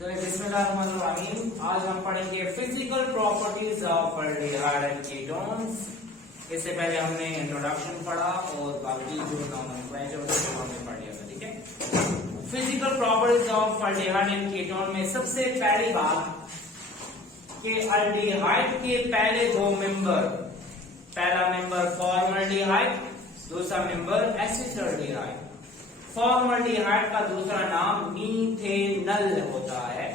चलिए बिस्मिल्लाहिर्रहमानिर्रहीम। आज हम पढ़ेंगे physical properties of aldehyde and ketones. इससे पहले हमने इंट्रोडक्शन पढ़ा और बाकी जो नॉमेनक्लेचर वो हमने पढ़ लिया था। ठीक है, physical properties of aldehyde and ketone में सबसे पहली बात कि एल्डिहाइड के पहले दो मेंबर, पहला मेंबर फॉर्मल्डिहाइड, दूसरा मेंबर एसिटाल्डिहाइड। फॉर्मल्डिहाइड का दूसरा नाम मीथेनल होता है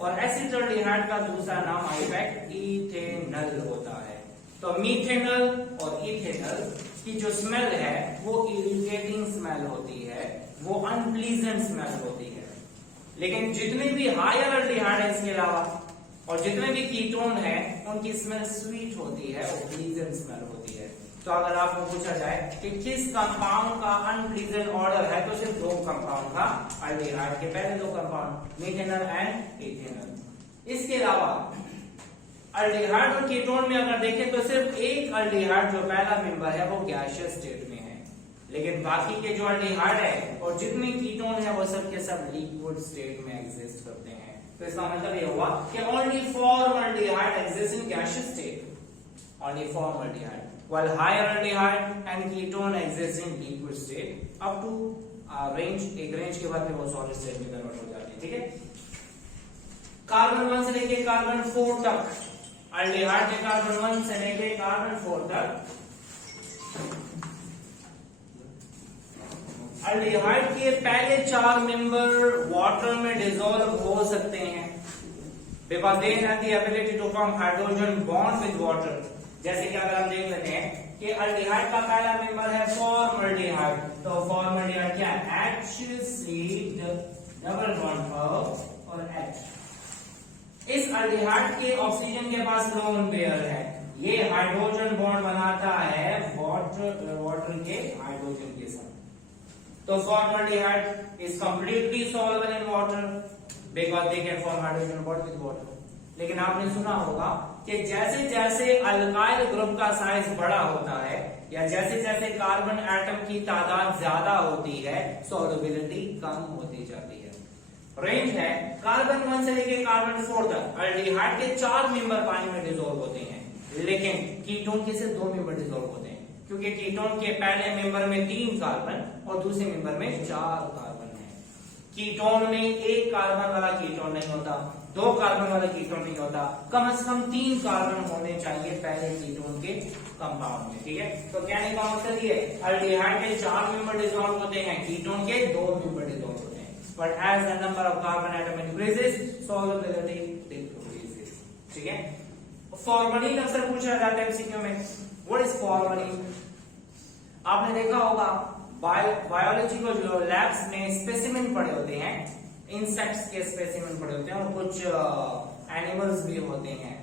और एसिटाल्डिहाइड का दूसरा नाम आइफैक्ट इथेनल होता है। तो मीथेनल और इथेनल की जो स्मेल है वो इरिटेटिंग स्मेल होती है, वो अनप्लीजेंट स्मेल होती है। लेकिन जितने भी हायर एल्डिहाइड है इसके अलावा और जितने भी कीटोन है उनकी स्मेल स्वीट होती है और प्लीजेंट स्मेल होती है। तो अगर आपको पूछा जाए कि किस कंपाउंड का अनप्लीजेंट ऑर्डर है तो सिर्फ दो कंपाउंड का, एल्डिहाइड के पहले दो कंपाउंड मीथेनल एंड इथेनल। इसके अलावा एल्डिहाइड और कीटोन में अगर देखें तो सिर्फ एक एल्डिहाइड जो पहला मेंबर है वो गैसियस स्टेट में है, लेकिन बाकी के जो एल्डिहाइड है और जितने कीटोन है वो सब के सब लिक्विड स्टेट में एग्जिस्ट करते हैं। तो इसका मतलब ये हुआ कि only formaldehyde exist in gaseous state, only formaldehyde, while higher aldehyde and ketone exist in liquid state up to range, एक रेंज के बाद फिर वो सॉलिड स्टेट में कन्वर्ट हो जाती है। ठीक है, कार्बन 1 से लेके कार्बन 4 तक, एल्डिहाइड में कार्बन 1 से लेके कार्बन 4 तक एल्डिहाइड के पहले 4 मेंबर वाटर में डिसॉल्व हो सकते हैं because they have the ability to form hydrogen bond with water. जैसे कि अगर हम देख लेते हैं कि एल्डिहाइड का पहला मेंबर है फॉर्मल्डिहाइड, तो फॉर्मल्डिहाइड क्या है? HC डबल बॉन्ड और H। इस एल्डिहाइड के ऑक्सीजन के पास लोन पेयर है, ये हाइड्रोजन बॉन्ड बनाता है वाटर के हाइड्रोजन के साथ। तो formaldehyde is completely soluble in water because they can form hydrogen bond with water. लेकिन आपने सुना होगा कि जैसे जैसे अल्काइल ग्रुप का साइज बड़ा होता है या जैसे जैसे कार्बन एटम की तादाद ज्यादा होती है सॉल्युबिलिटी कम होती जाती है। रेंज है कार्बन 1 से लेकर कार्बन 4 तक एल्डिहाइड के 4 मेंबर पानी में डिसॉल्व होते हैं, लेकिन कीटोन के सिर्फ 2 मेंबर डिसॉल्व होते हैं क्योंकि कीटोन के पहले मेंबर में 3 कार्बन और दूसरे मेंबर में 4 कार्बन है। कीटोन में एक कार्बन वाला कीटोन नहीं होता, 2 कार्बन वाला कीटोन नहीं होता, कम से कम 3 कार्बन होने चाहिए पहले कीटोन के कंपाउंड में। ठीक है, तो कहने का मकसद ये एल्डिहाइड के 4 मेंबर डिसॉल्व होते हैं, कीटोन के 2 मेंबर डिसॉल्व होते हैं, but as the number of carbon atom increases solubility decreases. ठीक है, फॉर्मलिन अक्सर पूछा जाता है एमसीक्यू में, व्हाट इज फॉर्मलिन? आपने देखा होगा बायोलॉजी को जो लैब्स में स्पेसिमेन पड़े होते हैं, इंसेक्ट्स के स्पेसिमेन पड़े होते हैं और कुछ एनिमल्स भी होते हैं।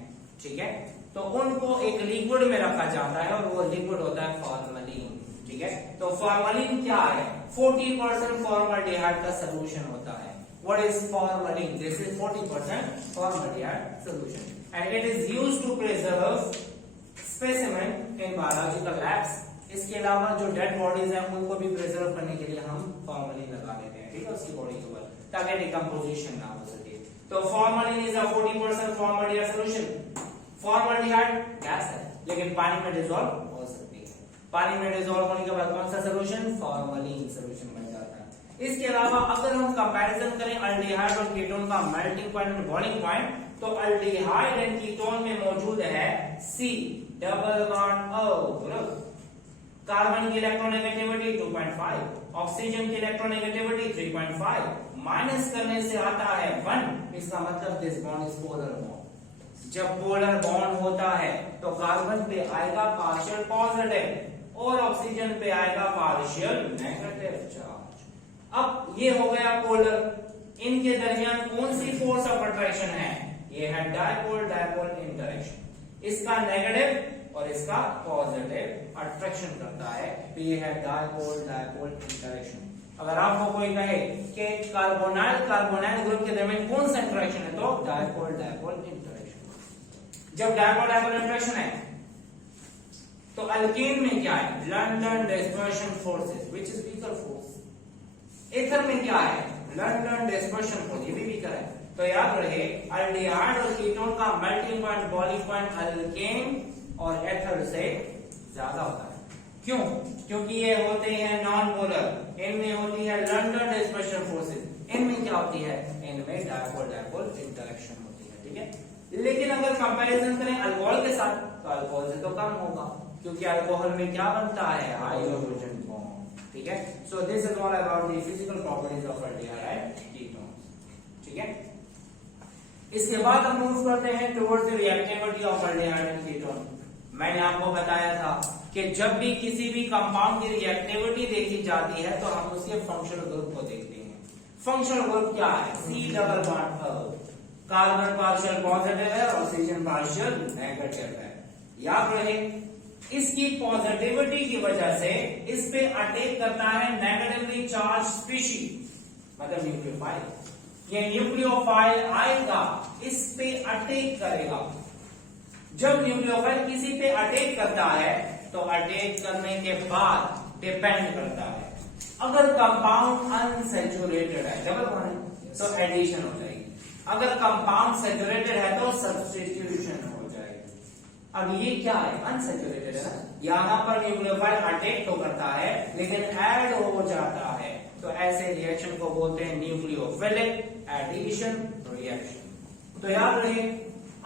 ठीक है, तो उनको एक लिक्विड में रखा जाता है और वो लिक्विड होता है फॉर्मलिन। ठीक है, तो फॉर्मलिन क्या है? 40% फॉर्मल्डिहाइड का सोल्यूशन होता है। What is formalin? This is 40% formaldehyde solution and it is used to preserve specimen in biological labs. इसके अलावा जो डेड बॉडीज हैं उनको भी प्रिजर्व करने के लिए हम फॉर्मलिन लगा देते हैं, ठीक है, उसकी बॉडी के ऊपर ताकि डिकम्पोजिशन ना हो सके। तो formalin is a 40% formaldehyde solution. Formaldehyde gas है लेकिन पानी में डिसॉल्व हो सकती है, पानी में डिसॉल्व होने के बाद कौन सा सॉल्यूशन? फॉर्मलिन सॉल्यूशन बन जाता है। इसके अलावा अगर हम कंपैरिजन करें एल्डिहाइड और कीटोन का मेल्टिंग पॉइंट और बॉइलिंग पॉइंट, तो एल्डिहाइड एंड कीटोन में मौजूद है C double bond O। Carbon की इलेक्ट्रोनेगेटिविटी 2.5, ऑक्सीजन की इलेक्ट्रोनेगेटिविटी 3.5, माइनस करने से आता है 1। इसका मतलब this bond is polar bond. जब पोलर बॉन्ड होता है तो कार्बन पे आएगा पार्शियल पॉजिटिव और ऑक्सीजन पे आएगा पार्शियल नेगेटिव चार्ज। अब ये हो गया पोलर। इनके दरमियान कौन सी फोर्स ऑफ अट्रैक्शन है? ये है डायपोल डायपोल इंटरेक्शन। इसका नेगेटिव और इसका पॉजिटिव अट्रैक्शन करता है, तो ये है डायपोल डायपोल इंटरेक्शन। अगर आपको कोई कहे कि कार्बोनाइल कार्बोनाइल ग्रुप के दरमियान कौन सा इंटरेक्शन है, तो डायपोल डायपोल इंटरेक्शन। जब डायपोल डायपोल इंटरेक्शन है तो अल्केन में क्या है? London dispersion forces which is weaker force. Ether में क्या है? लंडन डिस्पर्शन फोर्स, ये भी वीकर है। तो याद रहे अल्डिहाइड और कीटोन का melting point boiling point alkane और एथर से ज्यादा होता है। क्यों? क्योंकि ये होते हैं नॉन पोलर, इनमें होती है लंडन डिस्पर्शन फोर्सेस, इनमें क्या होती है, इनमें डायपोल डायपोल इंटरेक्शन होती है, ठीक है। लेकिन अगर कंपैरिजन करें अल्कोहल के साथ तो अल्कोहल से तो कम होगा, क्योंकि अल्कोहल में क्या बनता है, हाइड्रोजन बॉन्ड, ठीक है। So this is all about the physical properties of aldehyde ketones, ठीक है। इसके बाद हम मूव करते हैं towards the reactivity of aldehyde and ketone. मैंने आपको बताया था कि जब भी किसी भी कंपाउंड की रिएक्टिविटी देखी जाती है तो हम उसके फंक्शनल ग्रुप को देखते हैं। फंक्शनल ग्रुप क्या है, C double bond carbon partial positive है, ऑक्सीजन पार्शियल नेगेटिव है। याद रहे इसकी पॉजिटिविटी की वजह से इस पे अटैक करता है नेगेटिवली चार्ज स्पीशीज, मतलब न्यूक्लियोफाइल। ये न्यूक्लियोफाइल आएगा इस पे अटैक करेगा। जब न्यूक्लियोफाइल किसी पे अटैक करता है तो अटैक करने के बाद डिपेंड करता है, अगर कंपाउंड अनसैचुरेटेड है, डबल बॉन्ड, तो एडिशन हो जाएगी। अगर कंपाउंड सैचुरेटेड है तो सब्स्टिट्यूशन हो जाएगी। अब ये क्या है, अनसैचुरेटेड है ना, यहां पर न्यूक्लियोफाइल अटैक तो करता है लेकिन ऐड हो जाता है, तो ऐसे रिएक्शन को बोलते हैं न्यूक्लियोफिलिक एडिशन रिएक्शन। तो याद रहे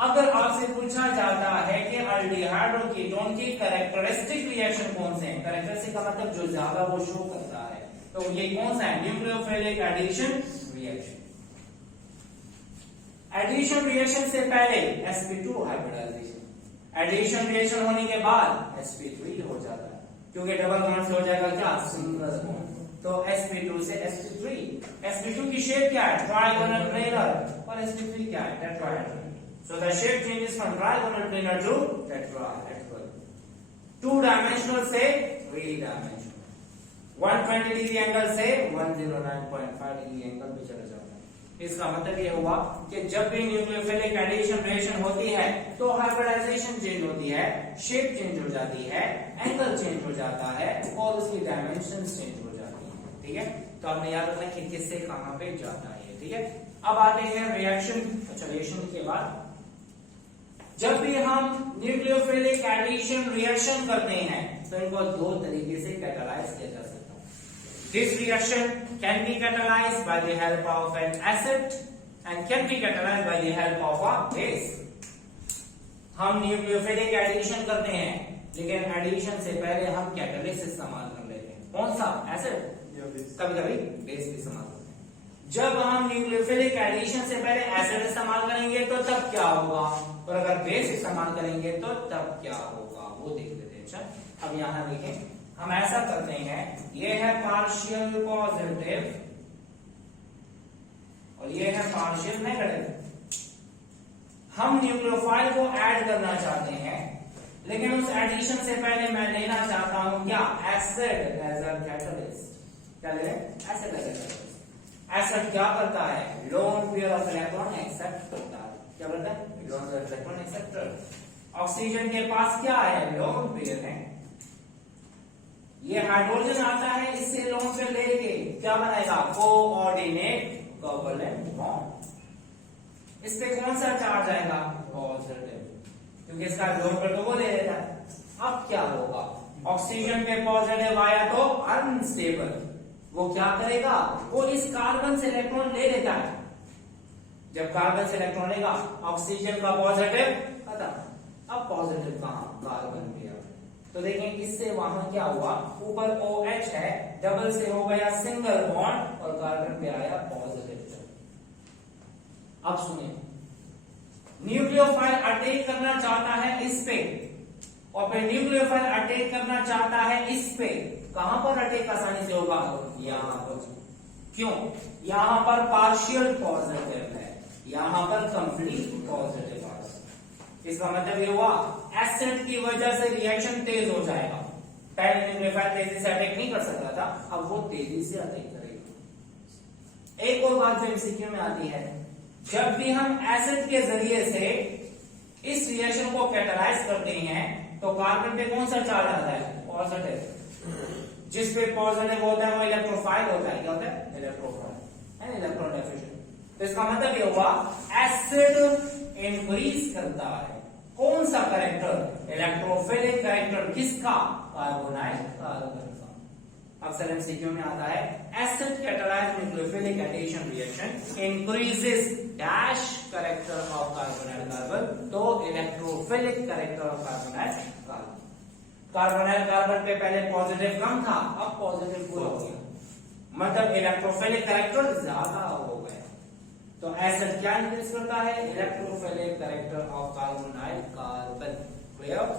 अगर आपसे पूछा जाता है कि अल्डिहाइड और कीटोन की कैरेक्टरिस्टिक रिएक्शन कौन से हैं, कैरेक्टरिस्टिक का मतलब जो ज्यादा वो शो करता है, तो ये कौन सा है, nucleophilic addition reaction. Addition reaction से पहले sp2 हाइब्रिडाइजेशन, एडिशन रिएक्शन होने के बाद sp3 हो जाता है, क्योंकि डबल बॉन्ड से हो जाएगा क्या, सिंगल बॉन्ड, तो sp2 से sp3। sp2 की शेप क्या है, ट्राइगोनल प्लेनर, और sp3 क्या है, tetrahedral. So the shape changes from trigonal planar to tetrahedral, 2-dimensional से 3-dimensional, 120 डिग्री एंगल से 109.5 डिग्री एंगल पे चला जाता है। इसका मतलब ये हुआ कि जब भी न्यूक्लियोफिलिक एडिशन रिएक्शन होती है तो हाइब्रिडाइजेशन चेंज होती है, शेप चेंज हो जाती है, एंगल चेंज हो जाता है और उसकी डायमेंशन चेंज हो जाती है, ठीक है। तो आपने याद रखना कि किससे कहां पे जाता है, ठीक है। अब आते हैं रिएक्शन। अच्छा, रिएक्शन के बाद जब भी हम न्यूक्लियोफिलिक एडिशन रिएक्शन करते हैं तो इनको दो तरीके से कैटालाइज किया जा सकता है। This reaction can be catalysed by the help of N acid and can be catalysed by the help of a base. हम न्यूक्लियोफिलिक एडिशन करते हैं लेकिन एडिशन से पहले हम कैटालिस्ट इस्तेमाल कर लेते हैं। कौन सा, एसिड, कभी कभी बेस भी इस्तेमाल करते हैं। जब हम न्यूक्लियोफिलिक एडिशन से पहले एसिड इस्तेमाल करेंगे तो तब क्या होगा, और अगर बेस इस्तेमाल करेंगे तो तब क्या होगा, वो देख लेते हैं। अच्छा, अब यहां देखें, हम ऐसा करते हैं, ये है पार्शियल पॉजिटिव और ये है पार्शियल नेगेटिव। हम न्यूक्लियोफाइल को ऐड करना चाहते हैं लेकिन उस एडिशन से पहले मैं लेना चाहता हूं क्या, एसिड एज अ कैटलिस्ट। क्या ले रहे हैं, acid as a catalyst. Acid क्या करता है, lone pair of electron accept करता है। क्या करता है, lone pair of electron acceptor. Oxygen के पास क्या है, लोन पेयर है। ये हाइड्रोजन आता है, इससे लोन पेयर लेके क्या बनाएगा, कोऑर्डिनेट कोवैलेंट बॉन्ड। इस पे कौन सा चार्ज आएगा, पॉजिटिव, क्योंकि इसका लोन पेयर तो वो ले लेता है। अब क्या होगा, ऑक्सीजन पे पॉजिटिव आया तो अनस्टेबल, वो क्या करेगा, वो इस कार्बन से इलेक्ट्रॉन ले लेता है। जब कार्बन से इलेक्ट्रॉन लेगा, ऑक्सीजन का पॉजिटिव खत्म, अब पॉजिटिव कहां, कार्बन पे आ। तो देखें इससे वहां क्या हुआ, ऊपर OH है, डबल से हो गया सिंगल बॉन्ड और कार्बन पे आया पॉजिटिव। अब सुनिए, न्यूक्लियोफाइल अटैक करना चाहता है इस पे और फिर न्यूक्लियोफाइल अटैक करना चाहता है इस पे। कहां पर अटैक आसानी से होगा, यहां पर। क्यों, यहां पर पार्शियल पॉजिटिव है, यहां पर कंप्लीट पॉजिटिव। इसका मतलब ये हुआ एसिड की वजह से रिएक्शन तेज हो जाएगा। पहले न्यूक्लियोफाइल तेजी से अटैक नहीं कर सकता था, अब वो तेजी से अटैक करेगा। एक और बात जो एमसीक्यू में आती है, जब भी हम एसिड के जरिए से इस रिएक्शन को कैटालाइज करते हैं तो कार्बन पे कौन सा चार्ज आता है, पॉजिटिव। जिस पे पॉजिटिव होता है वो इलेक्ट्रोफाइल होता है। क्या होता है, इलेक्ट्रोफाइल है, इलेक्ट्रॉन डिफ्यूजन। तो इसका मतलब ये हुआ एसिड इंक्रीज करता है कौन सा कैरेक्टर, इलेक्ट्रोफिलिक कैरेक्टर किसका, कार्बोनाइल कार्बन का। अक्सर एमसीक्यू में आता है acid catalyse nucleophilic addition reaction increases dash character of carbonyl carbon, तो electrophilic character of carbonyl carbon. Carbonyl carbon पे पहले पॉजिटिव कम था, अब पॉजिटिव पूरा हो गया, मतलब इलेक्ट्रोफिलिक कैरेक्टर ज्यादा हो गया। तो एसिड क्या इंक्रीज करता है, electrophilic character of carbonyl carbon. Clear?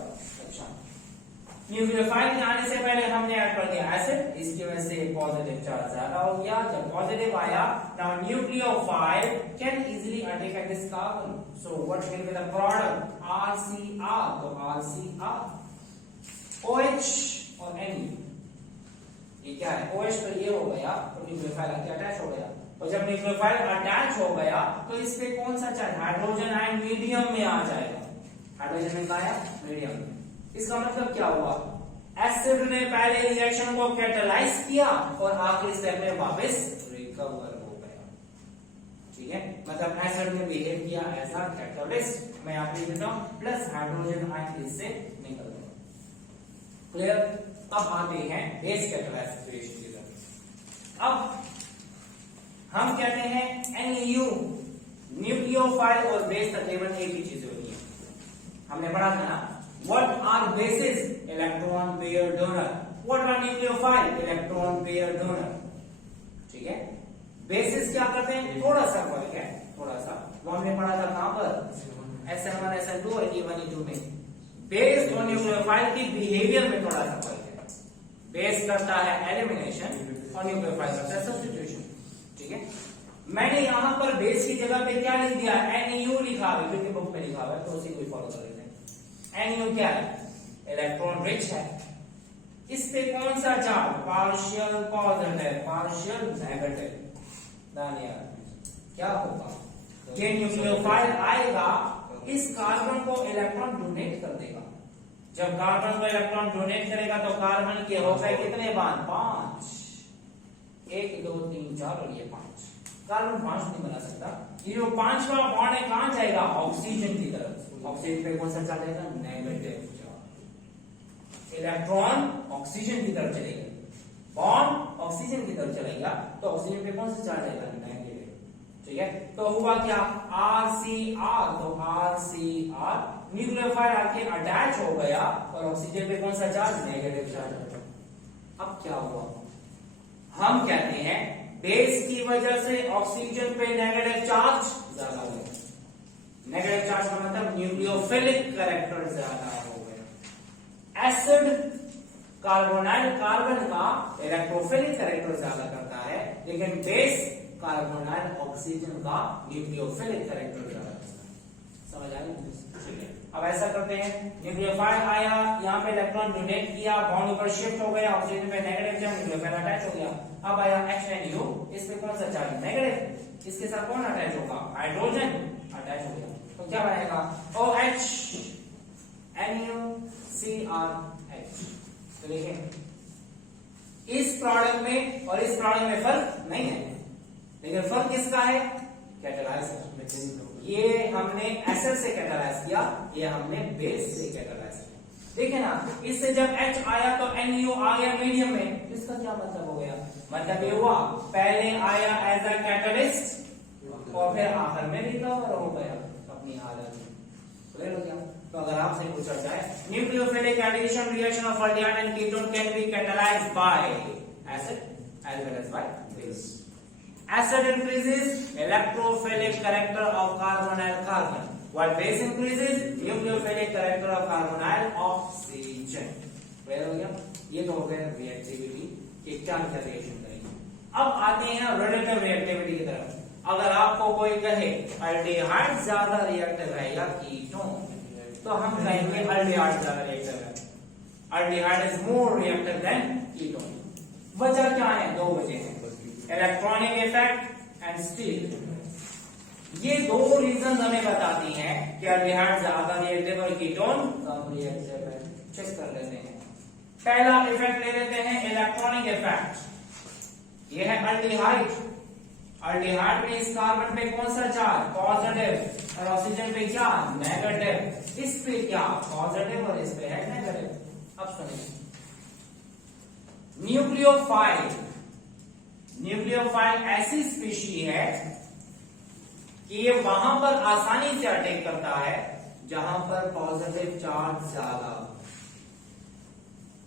अच्छा, न्यूक्लियोफाइल के आने से पहले हमने ऐड कर दिया एसिड, इसकी वजह से पॉजिटिव चार्ज ज्यादा हो गया। जब पॉजिटिव आया, now nucleophile can easily attack this carbon, so what will be the product, RCr, तो RCr OH और NU, ये क्या है, OH तो ये हो गया, तो न्यूक्लियोफाइल आके अटैच हो गया। और जब न्यूक्लियोफाइल अटैच हो गया तो इस पे कौन सा चार्ज, हाइड्रोजन आयन मीडियम में आ जाएगा, हाइड्रोजन में आया मीडियम में। इसका मतलब क्या हुआ, एसिड ने पहले रिएक्शन को कैटालाइज किया और आखिरी स्टेप में वापस रिकवर हो गया। ठीक है, मतलब एसिड ने बिहेव किया एज अ कैटालिस्ट, मैं आपको देता हूं, प्लस हाइड्रोजन आयन इससे निकल गया। क्लियर? अब आते हैं बेस कैटालाइजेशन की तरफ। अब हम कहते हैं NU, न्यूक्लियोफाइल और बेस तकरीबन एक ही चीज होती है। हमने पढ़ा था ना, what are bases, electron pair donor, what are nucleophile, electron pair donor. ठीक है, बेसिस क्या करते हैं, थोड़ा सा फर्क है, थोड़ा सा, वो हमने पढ़ा था कहां पर, SN1 SN2 और E1 E2 में। बेस और न्यूक्लियोफाइल की बिहेवियर में थोड़ा सा फर्क है, बेस करता है एलिमिनेशन और न्यूक्लियोफाइल करता है सब्स्टिट्यूशन। ठीक है, मैंने यहां पर बेस की जगह पे क्या लिख दिया, NU लिखा है, क्योंकि बुक में लिखा हुआ है, तो उसी को फॉलो कर लेते हैं। NU क्या है, इलेक्ट्रॉन रिच है। इस पे कौन सा charge, partial positive, partial negative. दानिया क्या होगा, ये न्यूक्लियोफाइल आएगा, इस कार्बन को इलेक्ट्रॉन डोनेट कर देगा। जब कार्बन को इलेक्ट्रॉन डोनेट करेगा तो कार्बन के हो गए कितने बांध, 5, 1 2 3 4 और ये 5। कार्बन 5 नहीं बना सकता, ये जो 5वां बॉन्ड है कहां जाएगा, ऑक्सीजन की तरफ। ऑक्सीजन पे कौन सा चार्ज आएगा, नेगेटिव चार्ज। इलेक्ट्रॉन ऑक्सीजन की तरफ चलेगा, बॉन्ड ऑक्सीजन की तरफ चलेगा, तो ऑक्सीजन पे कौन सा चार्ज आएगा, नेगेटिव। ठीक है, तो हुआ क्या, RCr, तो RCr न्यूक्लियोफाइल आके अटैच हो गया और ऑक्सीजन पे कौन सा चार्ज, नेगेटिव चार्ज। अब क्या हुआ, हम कहते हैं बेस की वजह से ऑक्सीजन पे नेगेटिव चार्ज ज्यादा हो गया। नेगेटिव चार्ज का मतलब न्यूक्लियोफिलिक कैरेक्टर ज्यादा हो गया। एसिड कार्बोनाइल कार्बन का इलेक्ट्रोफिलिक कैरेक्टर ज्यादा करता है, लेकिन बेस कार्बोनाइल ऑक्सीजन का न्यूक्लियोफिलिक कैरेक्टर ज्यादा करता है। समझ आ गई? अब ऐसा करते हैं, न्यूक्लियोफाइल आया, यहाँ पे इलेक्ट्रॉन डोनेट किया, बॉन्ड ऊपर शिफ्ट हो गया, ऑक्सीजन पे नेगेटिव चार्ज, न्यूक्लियोफाइल अटैच हो गया। अब आया HNU, इस पे कौन सा चार्ज, नेगेटिव, इसके साथ कौन अटैच होगा, हाइड्रोजन अटैच हो गया, तो क्या बनेगा, OH NuCrH। तो देखिए, इस प्रोडक्ट में और इस प्रोडक्ट में फर्क नहीं है, लेकिन फर्क किसका है, कैटालाइजर। ये हमने एसिड से कैटालाइज किया, ये हमने बेस से कैटालाइज किया। देखिए ना, इससे जब H आया तो NU आ गया मीडियम में, तो इसका क्या मतलब हो गया, मतलब ये हुआ पहले आया एज अ कैटालिस्ट और फिर आखिर में रिकवर हो गया अपनी हालत में। क्लियर हो गया? तो अगर आपसे पूछा जाए, nucleophilic addition reaction of aldehyde and ketone can be catalysed by acid as well as by base. Acid increases electrophilic character of carbonyl carbon, while base increases nucleophilic character of carbonyl oxygen. Clear हो गया? ये तो हो गया reactivity कि क्या क्या reaction करेंगे। अब आते हैं रिलेटिव रिएक्टिविटी की तरफ। अगर आपको कोई कहे एल्डिहाइड ज्यादा रिएक्टिव है या कीटोन, तो हम कहेंगे एल्डिहाइड ज्यादा रिएक्टिव है। Aldehyde is more reactive than ketone. वजह क्या है, दो वजह है, इलेक्ट्रॉनिक इफेक्ट एंड स्टील। ये दो रीजन हमें बताती हैं कि एल्डिहाइड ज्यादा रिएक्टिव और कीटोन कम रिएक्टिव है। चेक कर लेते हैं। पहला इफेक्ट ले लेते हैं, इलेक्ट्रॉनिक इफेक्ट। ये है एल्डिहाइड, अल्डिहाइड में इस कार्बन पे कौन सा चार्ज पॉजिटिव और ऑक्सीजन पे क्या नेगेटिव, इस पे क्या पॉजिटिव और इस पे है नेगेटिव। अब सुनिए न्यूक्लियोफाइल, न्यूक्लियोफाइल ऐसी स्पीशी है कि ये वहां पर आसानी से अटैक करता है जहां पर पॉजिटिव चार्ज ज्यादा।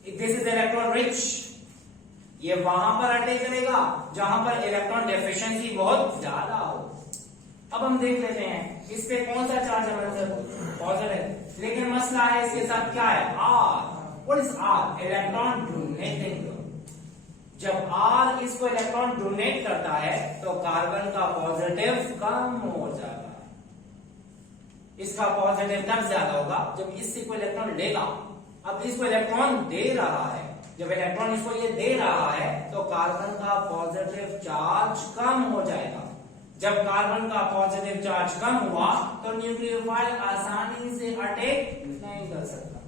दिस इज इलेक्ट्रॉन रिच, ये वहां पर अटैक करेगा जहां पर इलेक्ट्रॉन डेफिशिएंसी बहुत ज्यादा हो। अब हम देख लेते हैं इस पे कौन सा चार्ज है पॉजिटिव, लेकिन मसला है इसके साथ क्या है R. What is R? Electron donating group. जब आर इसको इलेक्ट्रॉन डोनेट करता है तो कार्बन का पॉजिटिव कम हो जाता है। इसका पॉजिटिव तब ज्यादा होगा जब इससे कोई इलेक्ट्रॉन लेगा। अब इसको इलेक्ट्रॉन दे रहा है, जब इलेक्ट्रॉन इसको ये दे रहा है तो कार्बन का पॉजिटिव चार्ज कम हो जाएगा। जब कार्बन का पॉजिटिव चार्ज कम हुआ तो न्यूक्लियोफाइल आसानी से अटैक नहीं कर सकता।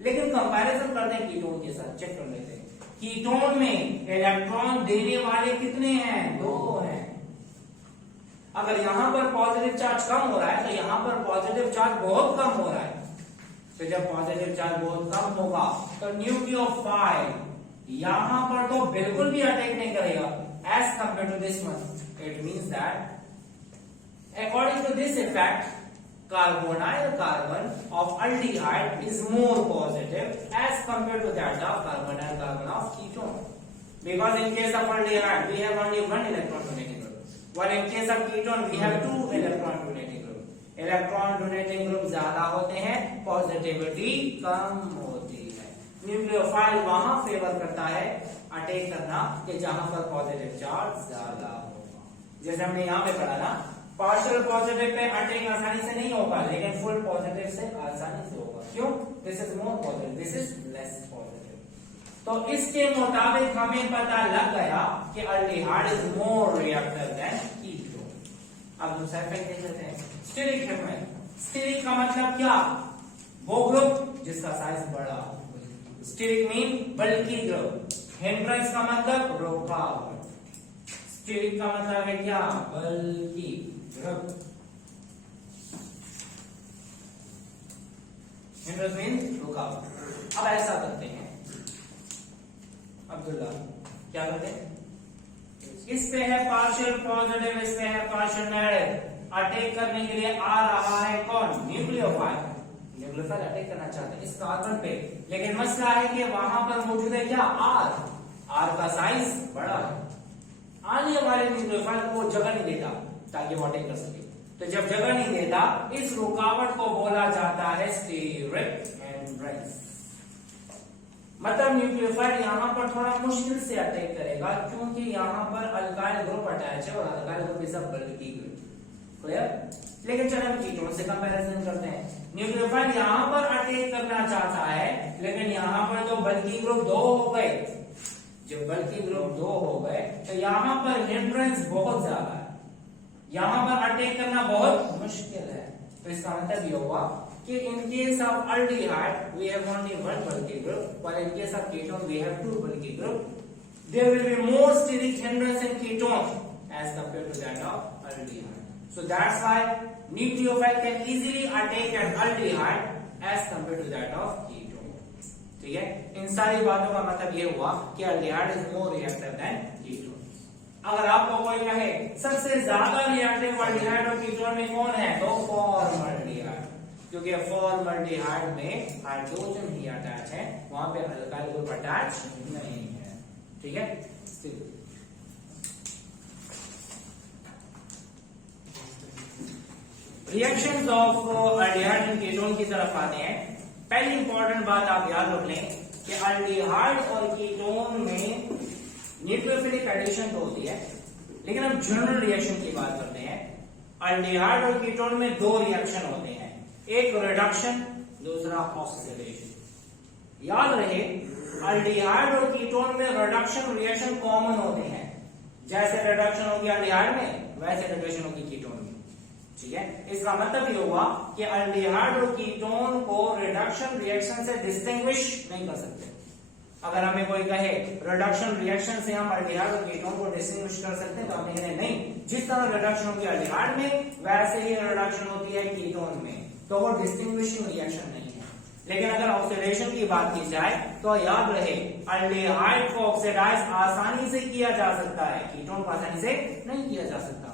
लेकिन कंपैरिजन करते हैं कीटोन के साथ, चेक कर लेते हैं। कीटोन में इलेक्ट्रॉन देने वाले कितने हैं? 2 हैं। अगर यहां पर पॉजिटिव चार्ज कम हो रहा है तो यहां पर पॉजिटिव चार्ज बहुत कम हो रहा है। तो जब पॉजिटिव चार्ज बहुत कम होगा तो न्यूक्लियोफाइल यहां पर तो बिल्कुल भी अटैक नहीं करेगा as compare to this one. It means that according to this effect carbonyl carbon of aldehyde is more positive as compared to that of carbonyl carbon of ketone, because in case of aldehyde we have only 1 electron donating group, while in case of ketone we have 2 electron donating group। Electron donating group ज्यादा होते हैं, positivity कम होती है। Nucleophile वहां favour करता है attack करना कि जहां पर पॉजिटिव चार्ज ज्यादा होगा। जैसे हमने यहाँ पे पढ़ा ना, पार्शियल पॉजिटिव पे अटैक आसानी से नहीं होगा लेकिन फुल पॉजिटिव से आसानी से होगा। क्यों? This is more positive, this is less positive. तो इसके मुताबिक हमें पता लग गया कि aldehyde is more reactive than ketone. अब दूसरा इफेक्ट देख लेते हैं, स्टीरिक हेमराइड। स्टीरिक का मतलब क्या? वो ग्रुप जिसका साइज बड़ा। स्टीरिक मीन बल्कि ग्रुप। हेमराइड का मतलब रुकावट। स्टीरिक का मतलब है क्या? बल्कि ग्रुप। हिंड्रेंस मीन रुकावट। अब ऐसा करते हैं अब्दुल्ला, क्या करते हैं? इस पे है पार्शियल पॉजिटिव, इस पे है पार्शियल नेगेटिव। अटैक करने के लिए आ रहा है कौन? न्यूक्लियोफाइल। न्यूक्लियोफाइल अटैक करना चाहते हैं इस कार्बन पे, लेकिन मसला है कि वहां पर मौजूद है क्या? आर। आर का साइज बड़ा है। आने वाले न्यूक्लियोफाइल को वो जगह नहीं देता ताकि वो अटैक कर सके। तो जब जगह नहीं देता, इस रुकावट को बोला जाता है स्टीरिक हिंड्रेंस। मतलब न्यूक्लियोफाइल यहां पर थोड़ा मुश्किल से अटैक करेगा क्योंकि यहां पर अल्काइल ग्रुप अटैच है और alkyl group is a bulky group. Clear? लेकिन चलो हम कीटोन से कंपैरिजन करते हैं। न्यूक्लियोफाइल यहां पर अटैक करना चाहता है लेकिन यहां पर तो बल्की ग्रुप 2 हो गए। जब बल्कि ग्रुप 2 हो गए तो यहां पर हिंड्रेंस बहुत ज्यादा है, यहां पर अटैक करना बहुत मुश्किल है। तो इसका मतलब ये हुआ कि in case of aldehyde we have only 1 bulky group, while in case of ketone we have 2 bulky group. There will be more steric hindrance in ketone as compared to that of aldehyde. So that's why nucleophile can easily attack an aldehyde as compared to that of ketone. ठीक है? इन सारी बातों का मतलब ये हुआ कि aldehyde is more reactive than ketone. अगर आपको कोई कहे सबसे ज्यादा रिएक्टिव aldehyde और ketone में कौन है, तो फॉर्मल्डिहाइड, क्योंकि फॉर्मल्डिहाइड में हाइड्रोजन ही अटैच है, वहां पे अल्काइल ग्रुप अटैच नहीं है। ठीक है? Reactions of aldehyde and ketone की तरफ आते हैं। पहली इंपॉर्टेंट बात आप याद रख लें कि अल्डिहाइड और कीटोन में न्यूक्लियोफिलिक एडिशन तो होती है, लेकिन हम जनरल रिएक्शन की बात करते हैं। अल्डिहाइड और कीटोन में 2 रिएक्शन होते हैं, एक रिडक्शन, दूसरा ऑक्सीडेशन। याद रहे अल्डिहाइड और कीटोन में रिडक्शन रिएक्शन कॉमन होते हैं। जैसे रिडक्शन होगी अल्डिहाइड में वैसे रिडक्शन होगी कीटोन में। ठीक है? इसका मतलब ये हुआ कि अल्डिहाइड और कीटोन को रिडक्शन रिएक्शन से डिस्टिंग्विश नहीं कर सकते। अगर हमें कोई कहे रिडक्शन रिएक्शन से हम अल्डिहाइड और कीटोन को डिस्टिंग्विश कर सकते हैं, तो हम कहेंगे नहीं, जिस तरह रिडक्शन होती है अल्डिहाइड में वैसे ही रिडक्शन होती है कीटोन में, तो वो डिस्टिंग्विशिंग रिएक्शन नहीं है। लेकिन अगर ऑक्सीडेशन की बात की जाए तो याद रहे अल्डिहाइड को ऑक्सीडाइज आसानी से किया जा सकता है, कीटोन को आसानी से नहीं किया जा सकता।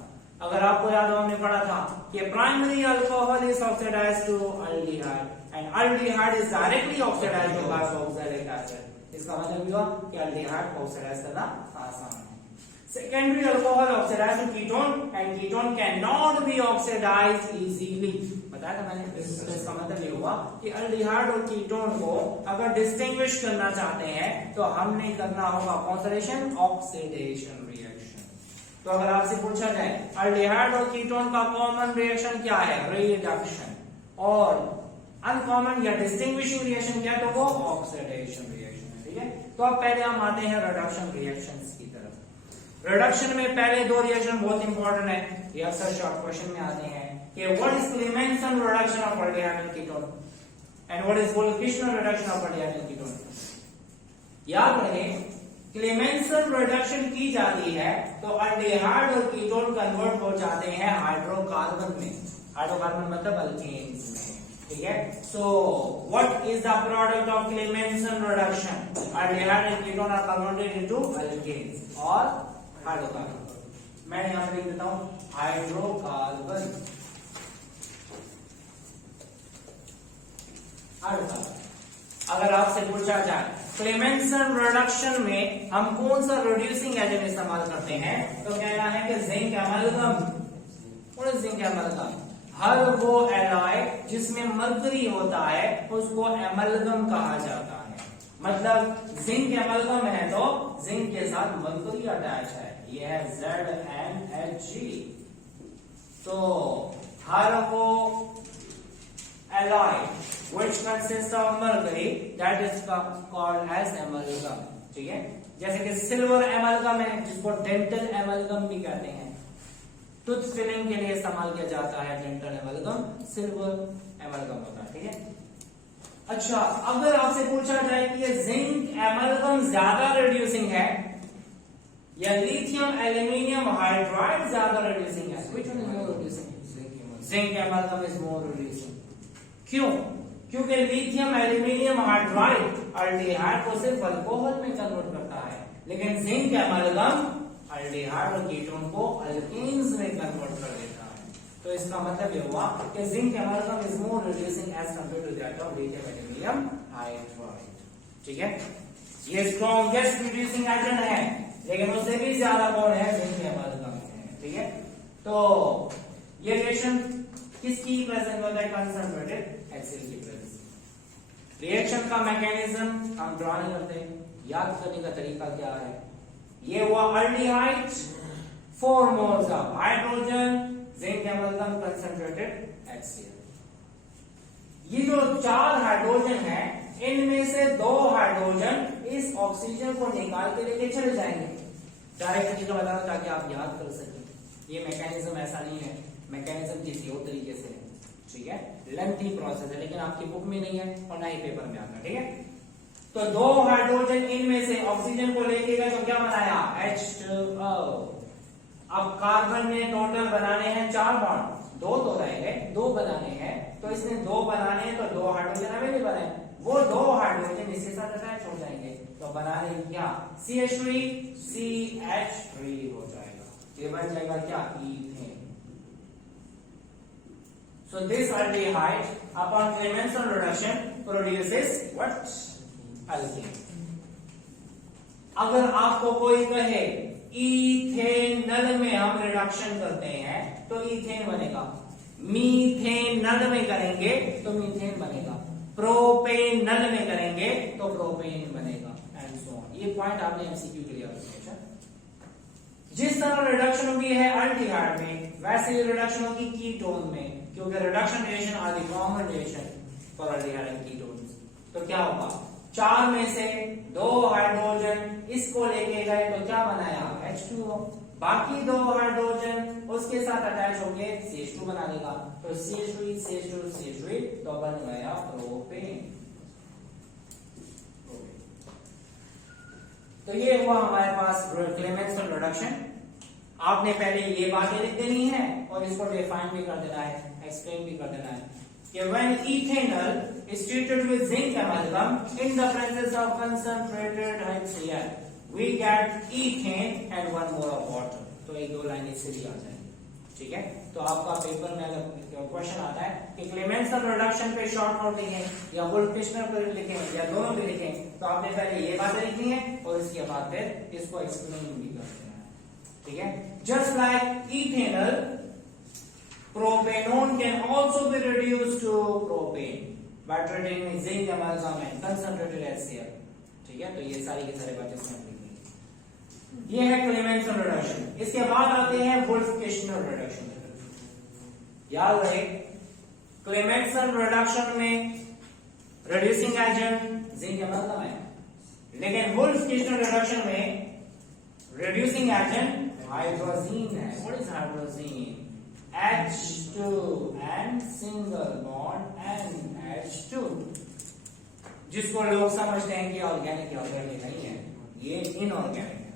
अगर आपको याद हो हमने पढ़ा था कि primary alcohol is oxidised to aldehyde and aldehyde is directly oxidised to carboxylic acid. इसका मतलब हुआ कि अल्डिहाइड को ऑक्सीडाइज करना आसान है। Secondary alcohol oxidise to ketone and ketone can not be oxidise easily. बताया था मैंने, इसका मतलब ये हुआ कि अल्डिहाइड और कीटोन को अगर डिस्टिंग्विश करना चाहते हैं तो हमने करना होगा कौन ऑक्सीडेशन रिएक्शन। तो अगर आपसे पूछा जाए अल्डिहाइड और कीटोन का कॉमन रिएक्शन क्या है, रिडक्शन, और अनकॉमन या डिस्टिंग्विशिंग रिएक्शन क्या है, तो वो ऑक्सीडेशन रिएक्शन है। ठीक है, तो अब पहले हम आते हैं रिडक्शन रिएक्शंस की तरफ। रिडक्शन में पहले दो रिएक्शन बहुत इंपॉर्टेंट है, ये अक्सर शॉर्ट क्वेश्चन में आते हैं कि what is Clemmensen reduction of aldehyde and ketone and what is Wolff Kishner reduction of aldehyde and ketone. याद रहे क्लेमेंसन रिडक्शन की जाती है तो अल्डिहाइड और कीटोन कन्वर्ट हो जाते हैं हाइड्रोकार्बन में, हाइड्रोकार्बन मतलब अल्केन्स में। ठीक है, so what is the product of Clemmensen reduction, aldehyde and ketone are converted into alkanes और हाइड्रोकार्बन। मैं यहां पर लिख देता हूं हाइड्रोकार्बन, हाइड्रोकार्बन। अगर आपसे पूछा जाए क्लेमेंसन रिडक्शन में हम कौन सा रिड्यूसिंग एजेंट इस्तेमाल करते हैं, तो कहना है कि zinc amalgam. What is zinc amalgam, हर वो एलॉय जिसमें मरकरी होता है उसको एमलगम कहा जाता है। मतलब जिंक एमलगम है तो जिंक के साथ मरकरी अटैच है, ये है ZnHg। तो हर वो alloy which consists of mercury that is called as amalgam। ठीक है, जैसे कि सिल्वर एमलगम है जिसको डेंटल एमलगम भी कहते हैं, टूथ फिलिंग के लिए इस्तेमाल किया जाता है डेंटल एमलगम, सिल्वर एमलगम होता है। ठीक है, अच्छा अगर आपसे पूछा जाए कि ये जिंक एमलगम ज्यादा रिड्यूसिंग है या लिथियम एल्यूमिनियम हाइड्राइड ज्यादा रिड्यूसिंग है, which one is more reducing? Zinc amalgam is more reducing. क्यों? क्योंकि लिथियम एल्यूमिनियम हाइड्राइड अल्डिहाइड को सिर्फ अल्कोहल में कन्वर्ट करता है, लेकिन जिंक एमलगम अल्डिहाइड और कीटोन को अल्केन्स में कन्वर्ट कर देता है। तो इसका मतलब ये हुआ कि zinc amalgam is more reducing as compared to that of lithium aluminium hydride. ठीक है, ये स्ट्रॉन्गेस्ट रिड्यूसिंग एजेंट है, लेकिन उससे भी ज्यादा कौन है, जिंक एमलगम है। ठीक है, तो ये रिएक्शन किसकी प्रेजेंस होता है, कंसंट्रेटेड HCl की प्रेजेंस। रिएक्शन का मैकेनिज्म हम ड्रॉ नहीं करते, याद करने का तरीका क्या है, ये हुआ aldehyde 4 moles of hydrogen, zinc amalgam, concentrated HCl। ये जो 4 हाइड्रोजन है इनमें से 2 हाइड्रोजन इस ऑक्सीजन को निकाल के लेके चले जाएंगे। डायरेक्ट तरीका बता रहा हूं ताकि आप याद कर सकें, ये मैकेनिज्म ऐसा नहीं है, मैकेनिज्म किसी और तरीके से है। ठीक है, लेंथी प्रोसेस है, लेकिन आपकी बुक में नहीं है और ना ही पेपर में आता। ठीक है, तो 2 हाइड्रोजन इनमें से ऑक्सीजन को लेके गए तो क्या बनाया, H2O। अब कार्बन ने टोटल बनाने हैं 4 बॉन्ड, 2 तो रहेंगे, 2 बनाने हैं, तो इसने 2 बनाने हैं तो 2 हाइड्रोजन अवेलेबल है, वो 2 हाइड्रोजन इसके साथ अटैच हो जाएंगे, तो बना रहे क्या, CH3 CH3 हो जाएगा, ये बन जाएगा क्या, ethane. So this aldehyde upon Clemmensen reduction produces what? Alkene। अगर आपको कोई कहे इथेनल में हम रिडक्शन करते हैं तो इथेन बनेगा, मीथेनल में करेंगे तो मीथेन बनेगा, प्रोपेनल में करेंगे तो प्रोपेन बनेगा, एंड सो ऑन। ये पॉइंट आपने एमसीक्यू के लिए लिया। जिस तरह रिडक्शन होगी है अल्डिहाइड में, वैसे ही रिडक्शन होगी कीटोन में, क्योंकि reduction reaction are the common reaction for aldehyde and ketones. तो क्या होगा, 4 में से 2 हाइड्रोजन इसको लेके गए तो क्या बनाया, H2O, बाकी 2 हाइड्रोजन उसके साथ अटैच होके CH2 बना देगा, तो CH2 CH2 CH2 तो बन गया प्रोपेन। तो ये हुआ हमारे पास क्लेमेंस रिडक्शन। आपने पहले ये बातें लिख देनी है और इसको डिफाइन भी कर देना है, एक्सप्लेन भी कर देना है कि when ethanol is treated with zinc amalgam in the presence of concentrated HCl we get ethane and one more of water। तो एक दो लाइन इससे भी आ जाएगी, ठीक है। तो आपका पेपर में अगर क्वेश्चन आता है कि क्लेमेंस रिडक्शन पे शॉर्ट नोट लिखें या वोल्फ-किश्नर पर लिखें या दोनों भी लिखें, तो आपने पहले ये बातें लिखनी है और इसके बाद फिर इसको एक्सप्लेन भी कर देना है, ठीक है। Just like ethanol, propanone can also be reduced to propane by treating with zinc amalgam and concentrated HCl, ठीक है। तो ये सारी की सारी बातें इसमें लिखनी है। ये है क्लेमेंस रिडक्शन। इसके बाद आते हैं वोल्फ-किश्नर रिडक्शन। याद रहे क्लेमेंस रिडक्शन में रिड्यूसिंग एजेंट जिंक अमलगम है, लेकिन वोल्फ-किश्नर रिडक्शन में रिड्यूसिंग एजेंट हाइड्रोजीन है। What is hydrazine? H2 and single bond NH2, जिसको लोग समझते हैं कि ऑर्गेनिक नहीं है, ये इनऑर्गेनिक है।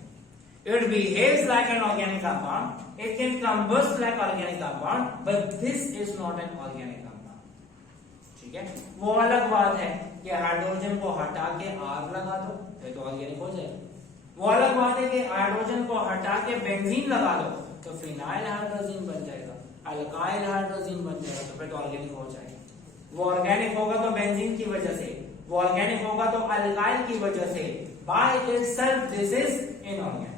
It behaves like an organic compound, it can combust like organic compound, but this is not an organic compound, ठीक है। वो अलग बात है कि हाइड्रोजन को हटा के आग लगा दो फिर तो ऑर्गेनिक हो जाएगा। वो अलग बात है कि हाइड्रोजन को हटा के बेंजीन लगा दो तो फिनाइल हाइड्रोजन बन जाएगा, अल्काइल हाइड्रोजन बन जाएगा, तो फिर तो ऑर्गेनिक हो जाएगा। वो ऑर्गेनिक होगा तो बेंजीन की वजह से, वो ऑर्गेनिक होगा तो अल्काइल की वजह से। By itself this is inorganic.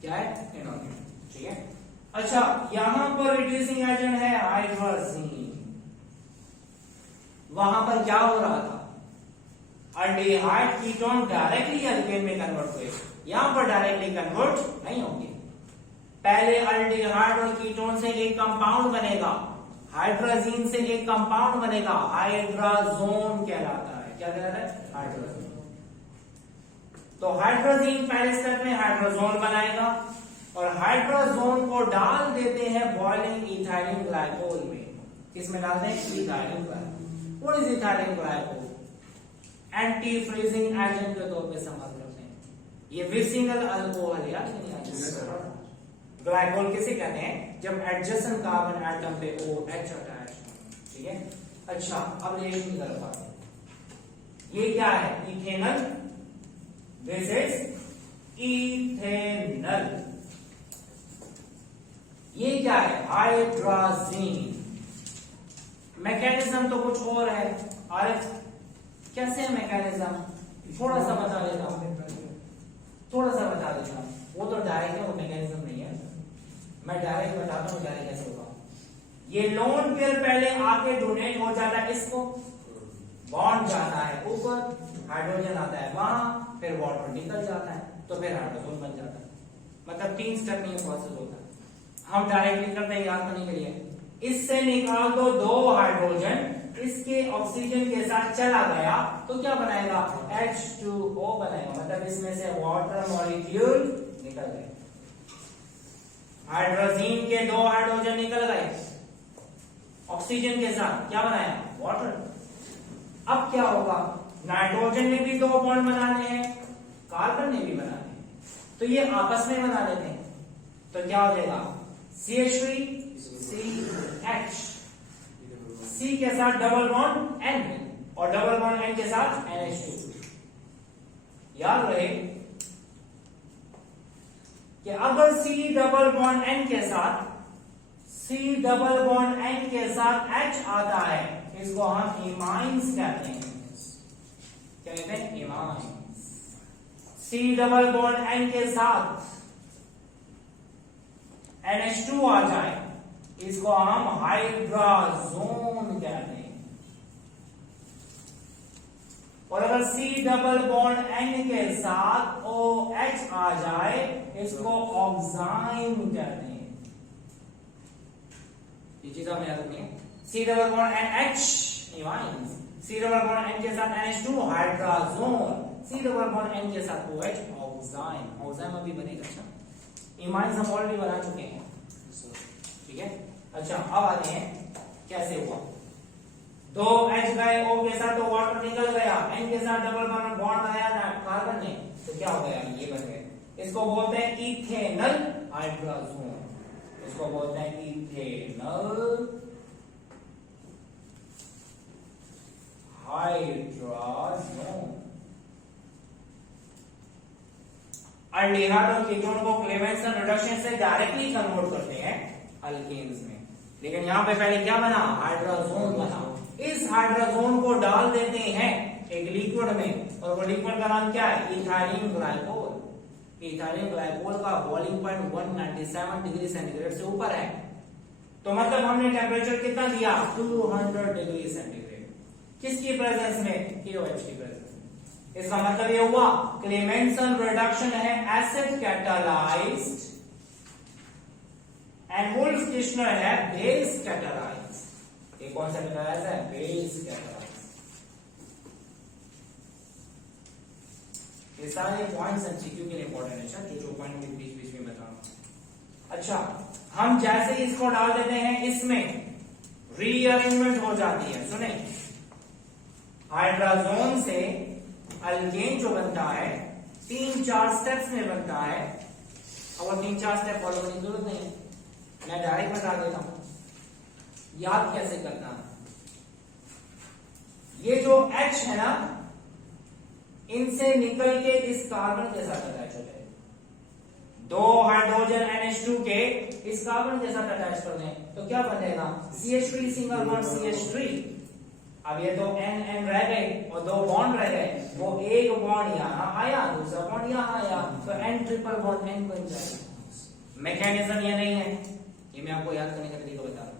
क्या है? इनऑर्गेनिक, ठीक है। अच्छा, यहां पर रिड्यूसिंग एजेंट है हाइड्रोजीन। वहां पर क्या हो रहा था? अल्डिहाइड कीटोन डायरेक्टली अल्केन में कन्वर्ट हुए, यहां पर डायरेक्टली कन्वर्ट नहीं होंगे। पहले अल्डिहाइड और कीटोन से एक कंपाउंड बनेगा, हाइड्रोजीन से एक कंपाउंड बनेगा, हाइड्राजोन कहलाता है। क्या कहलाता है? हाइड्रोजोन। तो हाइड्रोजीन पहले स्टेप में हाइड्रोजोन बनाएगा और हाइड्रोजोन को डाल देते हैं बॉइलिंग इथाइलिन ग्लाइकोल में। किसमें डालते हैं? Ethylene glycol. What is ethylene glycol? Anti freezing agent के तौर पे समझ लेते हैं। ये विसिंगल अल्कोहल याद नहीं आता। ग्लाइकोल किसे कहते हैं? जब एडजेसेंट कार्बन एटम पे OH अटैच, ठीक है। अच्छा, अब रिएक्शन की तरफ आते हैं। ये क्या है? इथेनॉल। This is ethanol. ये क्या है? हाइड्रोजीन। मैकेनिज्म तो कुछ और है। आरिफ, कैसे है मैकेनिज्म? थोड़ा सा बता देता हूं, थोड़ा सा बता देता हूं। वो तो डायरेक्ट है, वो मैकेनिज्म नहीं है। मैं डायरेक्ट बताता हूँ डायरेक्ट कैसे होगा। ये लोन पेयर पहले आके डोनेट हो जाता है, इसको बॉन्ड जाता है ऊपर, हाइड्रोजन आता है वहां, फिर वाटर निकल जाता है, तो फिर हाइड्रोजन बन जाता है। मतलब 3 स्टेप में ये प्रोसेस होता है। हम डायरेक्टली करते हैं याद करने के लिए। इससे निकाल दो 2 हाइड्रोजन, इसके ऑक्सीजन के साथ चला गया तो क्या बनाएगा? H2O बनाएगा। मतलब इसमें से वाटर मॉलिक्यूल निकल गए। हाइड्रोजीन के 2 हाइड्रोजन निकल गए, ऑक्सीजन के साथ क्या बनाया? वाटर। अब क्या होगा? नाइट्रोजन ने भी 2 बॉन्ड बनाने हैं, कार्बन ने भी बनाने हैं, तो ये आपस में बना लेते हैं। तो क्या हो जाएगा? CH3 CH, C के साथ डबल बॉन्ड N और डबल बॉन्ड N के साथ NH2। याद रहे कि अगर C डबल बॉन्ड N के साथ H आता है, इसको हम इमाइंस कहते हैं। क्या कहते हैं? इमाइंस। C डबल बॉन्ड N के साथ NH2 आ जाए, इसको हम हाइड्राजोन कहते हैं। और अगर C डबल बॉन्ड N के साथ OH आ जाए, इसको ऑक्साइन कहते हैं। ये चीज हमें याद रखनी है। C double bond NH इमाइंस, C double bond N के साथ NH2 hydrazone, C double bond N के साथ OH ऑक्साइन। ऑक्साइन अभी बनेगा। अच्छा, इमाइंस हम ऑलरेडी बना चुके हैं, ठीक है। अच्छा, अब आते हैं कैसे हुआ। 2 H गए O के साथ, तो वाटर निकल गया, N के साथ डबल बॉन्ड बनाया ना कार्बन ने, तो क्या हो गया, ये बन गए। इसको बोलते हैं इथेनल हाइड्राजोन, इसको बोलते हैं इथेनल हाइड्राजोन। अल्डिहाइड और कीटोन को क्लेमेंसन रिडक्शन से डायरेक्टली कन्वर्ट करते हैं अल्केन्स में, लेकिन यहां पे पहले क्या बना, हाइड्राजोन बना। इस हाइड्राजोन को डाल देते हैं एक लिक्विड में, और वो लिक्विड का नाम क्या है, इथाइलिन ग्लाइकोल। इथाइलिन ग्लाइकोल का बॉइलिंग पॉइंट 197 डिग्री सेंटीग्रेड से ऊपर है, तो मतलब हमने टेम्परेचर कितना दिया, 200 डिग्री सेंटीग्रेड। किसकी प्रेजेंस में, KOH की प्रेजेंस में। इसका मतलब ये हुआ क्लेमेंसन रिडक्शन है एसिड कैटालाइज्ड एंड वुल्फ-किश्नर है बेस कैटालाइज्ड। ये कौन सा कैटालाइज है, बेस कैटालाइज्ड। ये सारे पॉइंट्स एमसीक्यू के लिए इंपॉर्टेंट है, जो पॉइंट में बीच में बता रहा हूं। अच्छा, हम जैसे ही इसको डाल देते हैं इसमें रीअरेंजमेंट हो जाती है। सुने, हाइड्राजोन से अल्केन जो बनता है 3-4 स्टेप्स में बनता है, और 3-4 स्टेप फॉलो करने की जरूरत नहीं है, मैं डायरेक्ट बता देता हूं। याद कैसे करना है, ये जो H है ना, इनसे निकल के इस कार्बन के साथ अटैच हो जाए। 2 हाइड्रोजन NH2 के इस कार्बन के साथ अटैच कर दें तो क्या बनेगा, CH3 सिंगल बॉन्ड CH3। अब ये तो N रह गए और 2 बॉन्ड रह गए, वो एक बॉन्ड यहां आया, दूसरा बॉन्ड यहां आया, तो N ट्रिपल बॉन्ड N बन जाएगा। मैकेनिज्म ये नहीं है, ये मैं आपको याद करने का तरीका बता रहा हूं।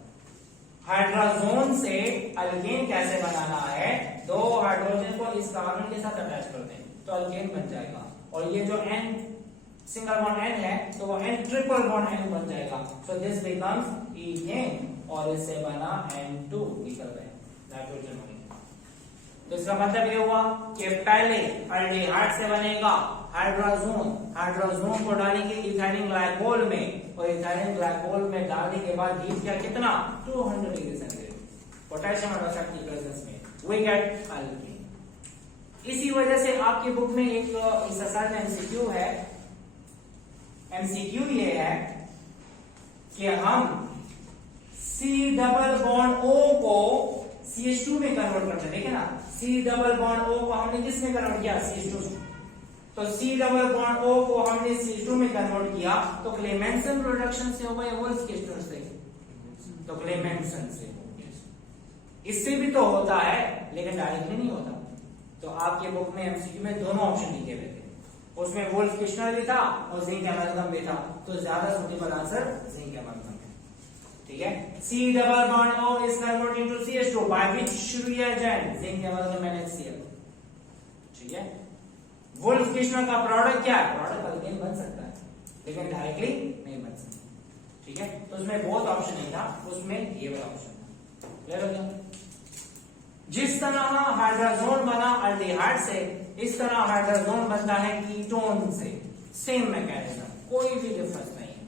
हाइड्राजोन से अल्केन कैसे बनाना है, 2 हाइड्रोजन को इस कार्बन के साथ अटैच कर दें तो अल्केन बन जाएगा, और ये जो N सिंगल बॉन्ड N है तो वो N ट्रिपल बॉन्ड N बन जाएगा। सो दिस बिकम्स इथेन, और इससे बना N2 निकल गए नाइट्रोजन। तो इसका मतलब ये हुआ कि पहले अल्डिहाइड से बनेगा हाइड्राजोन, हाइड्राजोन को डालेंगे इथाइलिन ग्लाइकोल में, और इथाइलिन ग्लाइकोल में डालने के बाद हीट क्या, कितना, 200 डिग्री सेंटीग्रेड पोटेशियम हाइड्रोक्साइड की प्रेजेंस में वी गेट अल्केन। इसी वजह से आपकी बुक में एक इस असाइनमेंट में एमसीक्यू है। एमसीक्यू ये है कि हम C डबल बॉन्ड O को CH2 में कन्वर्ट करते हैं, देखे ना, C डबल बॉन्ड O को हमने किस में कन्वर्ट किया, CH2 में। तो C डबल बॉन्ड O को हमने CH2 में कन्वर्ट किया तो क्लेमेंसन रिडक्शन से होगा या वुल्फ-किश्नर से, तो क्लेमेंसन से होगा। इससे भी तो होता है लेकिन डायरेक्टली नहीं होता। तो आपके बुक में एमसीक्यू में दोनों ऑप्शन लिखे हुए थे, उसमें वुल्फ-किश्नर भी था और जिंक एमाल्गम भी था, तो ज्यादा सूटेबल आंसर जिंक एमाल्गम है। ठीक है, C double bond O is converted into CH2 by which reagent, zinc amalgam NaCl। ठीक है, वुल्फ-किश्नर का प्रोडक्ट क्या है, प्रोडक्ट अल्केन बन सकता है लेकिन डायरेक्टली नहीं बन सकता। ठीक है, तो उसमें बहुत ऑप्शन नहीं था, उसमें ये वाला ऑप्शन था। क्लियर हो गया। जिस तरह हाइड्राजोन बना अल्डिहाइड से, इस तरह हाइड्राजोन बनता है कीटोन से, सेम मैकेनिज्म, कोई भी डिफरेंस नहीं है।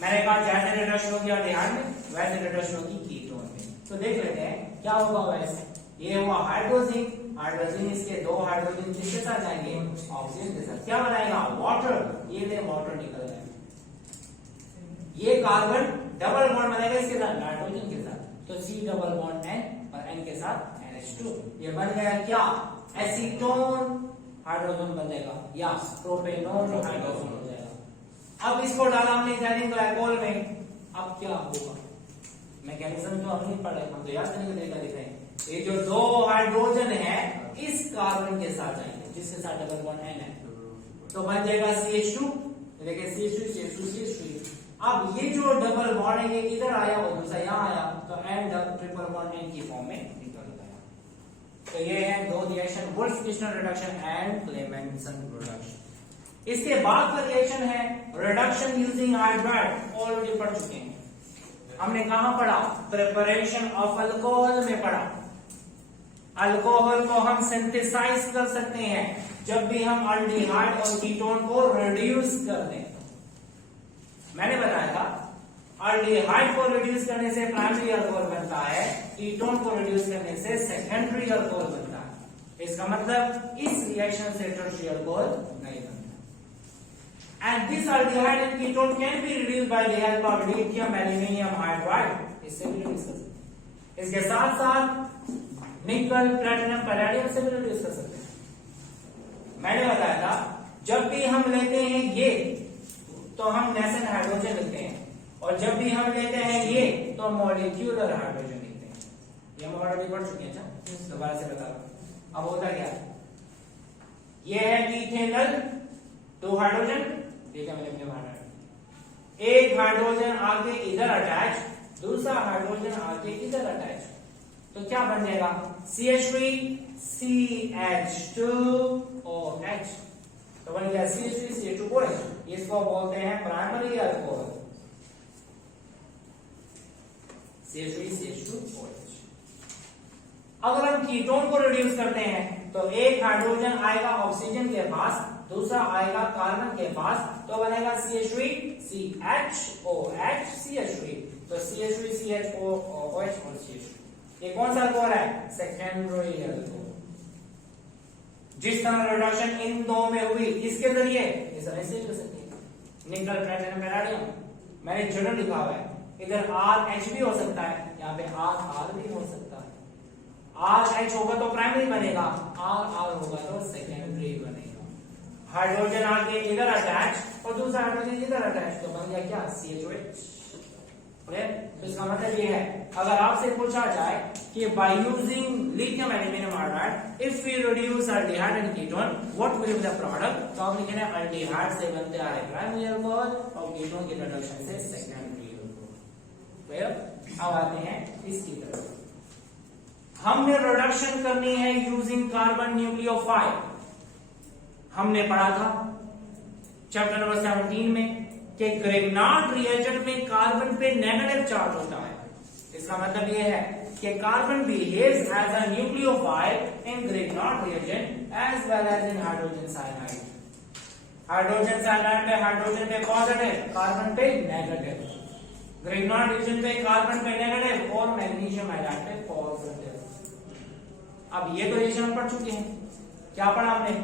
मैंने कहा जैसे रिडक्शन होगी अल्डिहाइड में वैसे रिडक्शन होगी कीटोन में। तो देख लेते हैं क्या होगा वैसे। ये हुआ हाइड्रोजन, हाइड्रोजन इसके 2 हाइड्रोजन किसके साथ जाएंगे, ऑक्सीजन के साथ, क्या बनाएगा, वाटर। ये ले वाटर निकल जाएगा, ये कार्बन डबल बॉन्ड बनाएगा इसके साथ, नाइट्रोजन के साथ, तो C डबल बॉन्ड N और N के साथ NH2। ये बन गया क्या, एसीटोन हाइड्रोजन बन जाएगा, या प्रोपेनोन हाइड्रोजन हो जाएगा। अब इसको डाला हमने इथाइलिन ग्लाइकोल में, अब क्या होगा, मैकेनिज्म तो हमने पढ़ा है, हम तो याद करने का तरीका दिखाएंगे। ये जो 2 हाइड्रोजन है इस कार्बन के साथ जाएंगे जिसके साथ डबल बॉन्ड N है, तो बन जाएगा CH2, देखिए CH2 अब ये जो डबल बॉन्ड है ये इधर आया और दूसरा यहाँ आया, तो N ट्रिपल बॉन्ड N की फॉर्म में निकल गया। तो ये है 2 reaction, wolf-Kishner reduction and Clemmensen reduction. इसके बाद का रिएक्शन है रिडक्शन यूजिंग हाइड्राइड, ऑलरेडी पढ़ चुके हैं। हमने कहां पढ़ा, प्रिपरेशन ऑफ अल्कोहल में पढ़ा। अल्कोहल को हम सिंथेसाइज कर सकते हैं जब भी हम अल्डिहाइड और कीटोन को रिड्यूस कर दें। मैंने बताया था अल्डिहाइड को रिड्यूस करने से प्राइमरी अल्कोहल बनता है, कीटोन को रिड्यूस करने से सेकेंडरी अल्कोहल बनता है। इसका मतलब इस रिएक्शन से टर्शियरी अल्कोहल नहीं बनता। And this aldehyde and ketone can be reduced by the help of lithium aluminium hydride. इससे भी रिड्यूस कर सकते हैं। इसके साथ साथ निकल प्लेटिनम पैलेडियम से भी रिड्यूस कर सकते हैं। मैंने बताया था जब भी हम लेते हैं ये तो हम नेसेंट हाइड्रोजन लेते हैं, और जब भी हम लेते हैं ये तो मॉलिक्यूलर हाइड्रोजन लेते हैं। ये हम ऑलरेडी पढ़ चुके हैं। अच्छा दोबारा से बता रहा हूं। अब होता क्या, ये है इथेनल 2 हाइड्रोजन, ठीक है, मैंने अपने बाहर एक हाइड्रोजन आके इधर अटैच, दूसरा हाइड्रोजन आके इधर अटैच, तो क्या बन जाएगा CH3 CH2OH। तो बन गया CH3 CH2OH। इसको बोलते हैं प्राइमरी अल्कोहल, CH3 CH2OH। अगर हम कीटोन को रिड्यूस करते हैं तो एक हाइड्रोजन आएगा ऑक्सीजन के पास, दूसरा आएगा कार्बन के पास, तो बनेगा CH3 CHOH CH3। तो CH3 CHOH और CH3 ये कौन सा अल्कोहल है, सेकेंडरी अल्कोहल। जिस तरह रिडक्शन इन दो में हुई इसके जरिए इस तरह से हो सकती है। निकल प्लेटिनम पैलेडियम मैंने जोड़ लिखा हुआ है, इधर RH भी हो सकता है, यहाँ पे R भी हो सकता है। RH होगा तो प्राइमरी बनेगा, R होगा तो सेकेंडरी बनेगा। हाइड्रोजन आके इधर अटैच और दूसरा हाइड्रोजन इधर अटैच, तो बन गया क्या CHOH। इसका मतलब ये है, अगर आपसे पूछा जाए कि by using lithium aluminium hydride if we reduce aldehyde and ketone what will be the product, तो आप लिखेंगे अल्डिहाइड से बनता है प्राइमरी अल्कोहल और कीटोन की रिडक्शन से सेकेंडरी अल्कोहल। अब आते हैं इसकी तरफ। हमने रिडक्शन करनी है यूजिंग कार्बन न्यूक्लियोफाइल। हमने पढ़ा था चैप्टर नंबर 17 में कि ग्रेगनार्ड रिएजेंट में कार्बन पे नेगेटिव चार्ज होता है। इसका मतलब यह है कि carbon behaves as a nucleophile in Grignard reagent as well as in hydrogen cyanide. Hydrogen cyanide पे हाइड्रोजन पे पॉजिटिव, कार्बन पे नेगेटिव। ग्रेगनार्ड रिएजेंट पे कार्बन पे नेगेटिव और मैग्नीशियम हाइड्राइड पे पॉजिटिव। अब ये तो रिएक्शन हम पढ़ चुके हैं। क्या पढ़ा हमने,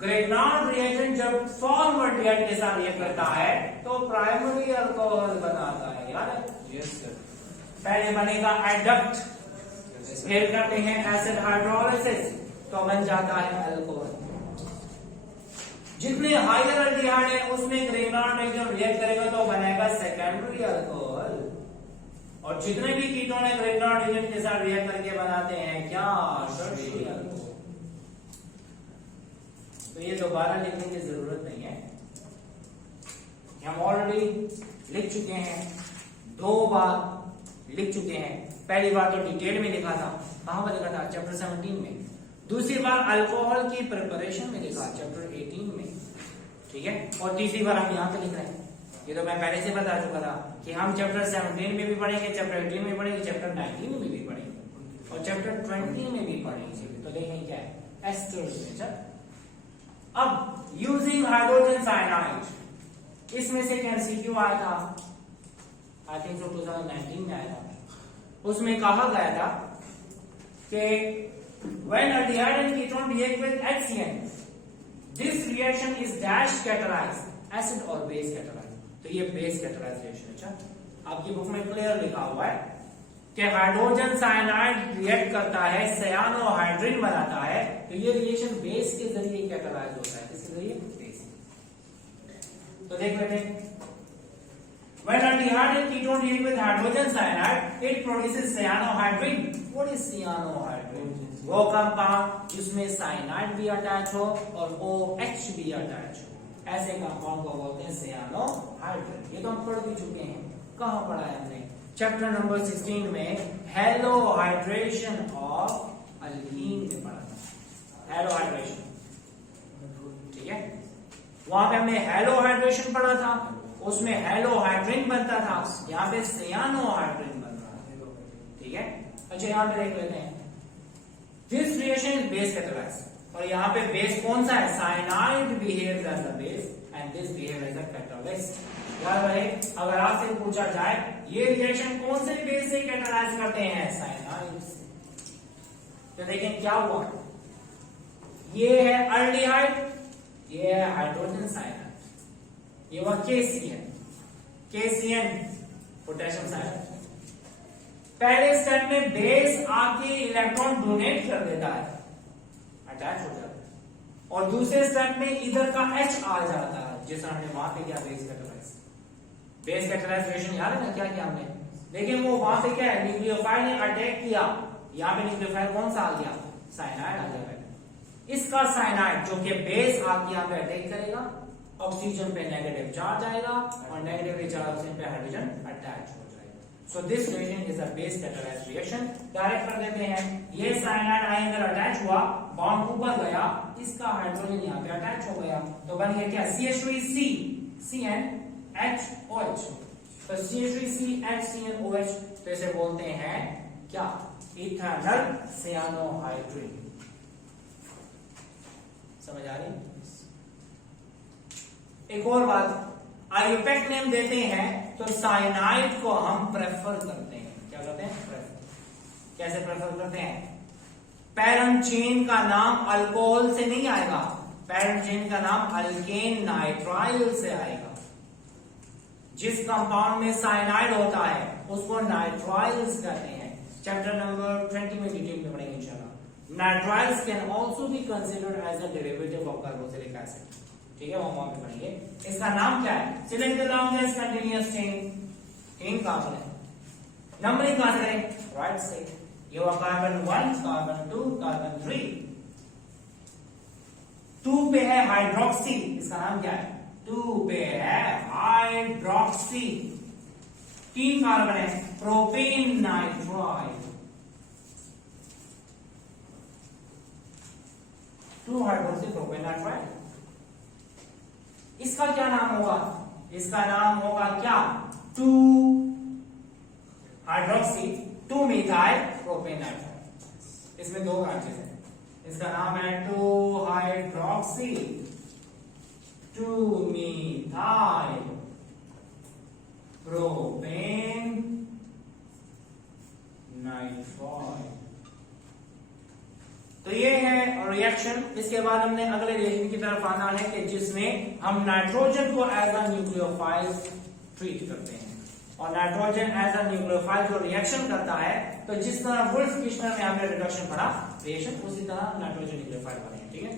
ग्रेगनार्ड रिएजेंट जब फॉर्मल्डिहाइड के साथ रिएक्ट करता है तो प्राइमरी अल्कोहल बनाता है, याद है? Yes sir. पहले बनेगा एडक्ट, फिर करते हैं एसिड हाइड्रोलिसिस तो बन जाता है अल्कोहल। जितने हायर अल्डिहाइड है उसमें ग्रेगनार्ड रिएजेंट रिएक्ट करेगा तो बनेगा सेकेंडरी अल्कोहल, और जितने भी कीटोन है ग्रेगनार्ड रिएजेंट के साथ रिएक्ट करके बनाते हैं क्या, टर्शियरी अल्कोहल। तो ये दोबारा लिखने की जरूरत नहीं है, हम ऑलरेडी लिख चुके हैं, 2 बार लिख चुके हैं। पहली बार तो डिटेल में लिखा था, कहां पर लिखा था, चैप्टर 17 में। दूसरी बार अल्कोहल की प्रिपरेशन में लिखा, चैप्टर 18 में, ठीक है। और तीसरी बार हम यहाँ पे लिख रहे हैं। ये तो मैं पहले से बता चुका था कि हम चैप्टर 17 में भी पढ़ेंगे, चैप्टर 18 में पढ़ेंगे, चैप्टर 19 में भी पढ़ेंगे और चैप्टर 20 में भी पढ़ेंगे। तो देखेंगे क्या है, एस्टर। अब यूजिंग हाइड्रोजन साइनाइड, इसमें से एमसीक्यू आया था, आई थिंक 2019 में आया था। उसमें कहा गया था कि when aldehyde and ketone react with HCN, this reaction is dash catalyzed, acid or base catalyzed। तो ये बेस कैटालाइज रिएक्शन। अच्छा, आपकी बुक में क्लियर लिखा हुआ है कि हाइड्रोजन साइनाइड रिएक्ट करता है, सायानोहाइड्रिन बनाता है, तो ये रिएक्शन बेस के जरिए कैटालाइज होता है। किसके जरिए, बेस। तो देख लेते हैं, when aldehyde and ketone react with hydrogen cyanide, it produces cyanohydrin। What is cyanohydrin? वो कंपाउंड जिसमें साइनाइड भी अटैच हो और OH भी अटैच हो, ऐसे कंपाउंड को बोलते हैं cyanohydrin। ये तो हम पढ़ भी चुके हैं। कहाँ पढ़ा है हमने, चैप्टर नंबर 16 में हेलोहाइड्रेशन ऑफ अल्कीन में पढ़ा था, हेलोहाइड्रेशन, ठीक है। वहां पे हमने हेलोहाइड्रेशन पढ़ा था, उसमें हेलोहाइड्रिन बनता था, यहाँ पे सायानोहाइड्रिन बन रहा है, ठीक है। अच्छा, यहाँ पे देख लेते हैं, this reaction is base catalysed, और यहाँ पे बेस कौन सा है, cyanide behaves as a base and this behave as a catalyst. याद रहे, अगर आपसे पूछा जाए ये रिएक्शन कौन से बेस से कैटालाइज करते हैं, साइनाइड से। तो देखें क्या हुआ, ये है अल्डिहाइड, ये है हाइड्रोजन साइनाइड, ये हुआ KCN, KCN पोटेशियम साइनाइड। पहले स्टेप में बेस आके इलेक्ट्रॉन डोनेट कर देता है, अटैच हो जाता है, और दूसरे स्टेप में इधर का H आ जाता है, जैसा हमने वहां पे किया base catalyse. Base catalyse reaction याद है ना क्या किया हमने, लेकिन वो वहां पे क्या है, न्यूक्लियोफाइल ने अटैक किया, यहाँ पे न्यूक्लियोफाइल कौन सा आ गया, साइनाइड आ गया। इसका साइनाइड जो कि बेस आके यहाँ पे अटैक करेगा, ऑक्सीजन पे नेगेटिव चार्ज आएगा और नेगेटिव चार्ज ऑक्सीजन पे हाइड्रोजन अटैच हो जाएगा। So this reaction is a base catalyse reaction. Direct कर देते हैं, ये साइनाइड आई अंदर अटैच हुआ, बॉन्ड ऊपर गया, इसका हाइड्रोजन यहाँ पे अटैच हो गया, तो बन गया क्या, CH3C CnHOH। तो CH3CHCnOH, तो इसे बोलते हैं क्या, इथेनॉल सियानोहाइड्रेट। समझ आ रही? एक और बात, आईयूपैक नेम देते हैं तो साइनाइड को हम प्रेफर करते हैं, क्या करते हैं, प्रेफर। कैसे प्रेफर करते हैं, पैरम चेन का नाम अल्कोहल से नहीं आएगा, पैरम चेन का नाम अल्केन नाइट्राइल से आएगा। जिस कंपाउंड में साइनाइड होता है उसको नाइट्राइल्स कहते हैं। चैप्टर नंबर 20 में डिटेल में पढ़ेंगे इंशाल्लाह। Nitriles can also be considered as a derivative of carboxylic acid, ठीक है, वो वहां पे पढ़ेंगे। इसका नाम क्या है, select the longest continuous chain, chain कहां पर है, नंबरिंग कहां से करें, राइट से। ये हुआ कार्बन 1, कार्बन 2, कार्बन 3। 2 पे है हाइड्रोक्सी, इसका नाम क्या है, 2 पे है हाइड्रोक्सी। 3 कार्बन है propane nitrile, 2 hydroxy propane nitrile. इसका क्या नाम होगा, इसका नाम होगा क्या, 2 हाइड्रोक्सी 2 मिथाइल प्रोपेन नाइट्राइल। इसमें 2 ब्रांचेस हैं, इसका नाम है 2 हाइड्रोक्सी 2 मिथाइल प्रोपेन नाइट्राइल। तो ये है रिएक्शन। इसके बाद हमने अगले रिएक्शन की तरफ आना है कि जिसमें हम नाइट्रोजन को एज अ न्यूक्लियोफाइल ट्रीट करते हैं, और नाइट्रोजन एज अ न्यूक्लियोफाइल जो रिएक्शन करता है, तो जिस तरह वुल्फ किश्नर में हमने रिडक्शन पढ़ा रिएक्शन, उसी तरह नाइट्रोजन न्यूक्लियोफाइल बने हैं, ठीक है।